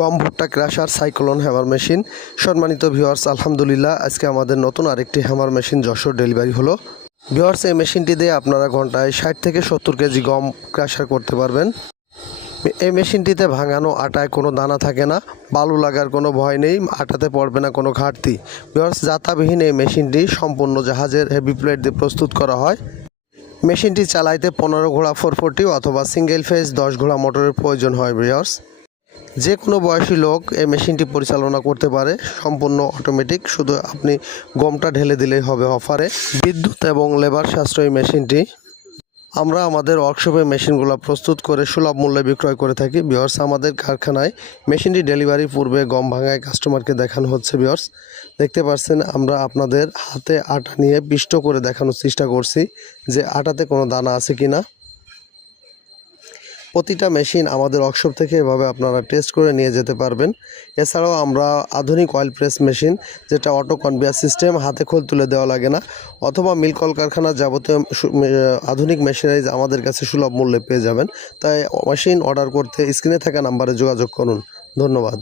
গম ভুট্টা crusher cyclone hammer machine. সম্মানিত ভিউয়ার্স, আলহামদুলিল্লাহ, আজকে আমাদের নতুন আরেকটি হ্যামার মেশিন যশোর ডেলিভারি হলো। ভিউয়ার্স, এই মেশিনটি দিয়ে আপনারা ঘন্টায় ষাট থেকে সত্তর কেজি গম ক্রাশার করতে পারবেন। এই মেশিনটিতে ভাঙানো আটায় কোনো দানা থাকে না, বালু লাগার কোনো ভয় নেই, আটাতে পড়বে না কোনো ঘাটতি। ভিউয়ার্স যাতাবিহীন এই মেশিনটি সম্পূর্ণ জাহাজের হেভি প্লেট দিয়ে প্রস্তুত করা হয়। মেশিনটি চালাইতে পনেরো ঘোড়া ফোর ফোরটি অথবা সিঙ্গেল ফেজ দশ ঘোড়া মোটরের প্রয়োজন হয়, ভিউয়ার্স। যে কোনো বয়সী লোক এই মেশিনটি পরিচালনা করতে পারে। সম্পূর্ণ অটোমেটিক শুধু আপনি গমটা ঢেলে দিলেই হবে অফারে বিদ্যুৎ এবং লেবার সাশ্রয়ী মেশিনটি আমরা আমাদের ওয়ার্কশপে মেশিনগুলো প্রস্তুত করে সুলভ মূল্যে বিক্রয় করে থাকি। বিয়ার্স আমাদের কারখানায় মেশিনটি ডেলিভারি পূর্বে গম ভাঙায় কাস্টমারকে দেখানো হচ্ছে। বিয়ার্স দেখতে পাচ্ছেন আমরা আপনাদের হাতে আটা নিয়ে পিষ্ট করে দেখানোর চেষ্টা করছি যে আটাতে কোনো দানা আছে কি না প্রতিটা মেশিন আমাদের ওয়ার্কশপ থেকে এভাবে আপনারা টেস্ট করে নিয়ে যেতে পারবেন। এছাড়াও আমরা আধুনিক অয়েল প্রেস মেশিন যেটা অটো কনভিয়ার সিস্টেম হাতে খোল তুলে দেওয়া লাগে না, অথবা মিল কলকারখানার যাবতীয় আধুনিক মেশিনারিজ আমাদের কাছে সুলভ মূল্যে পেয়ে যাবেন। তাই মেশিন অর্ডার করতে স্ক্রিনে থাকা নাম্বারে যোগাযোগ করুন। ধন্যবাদ।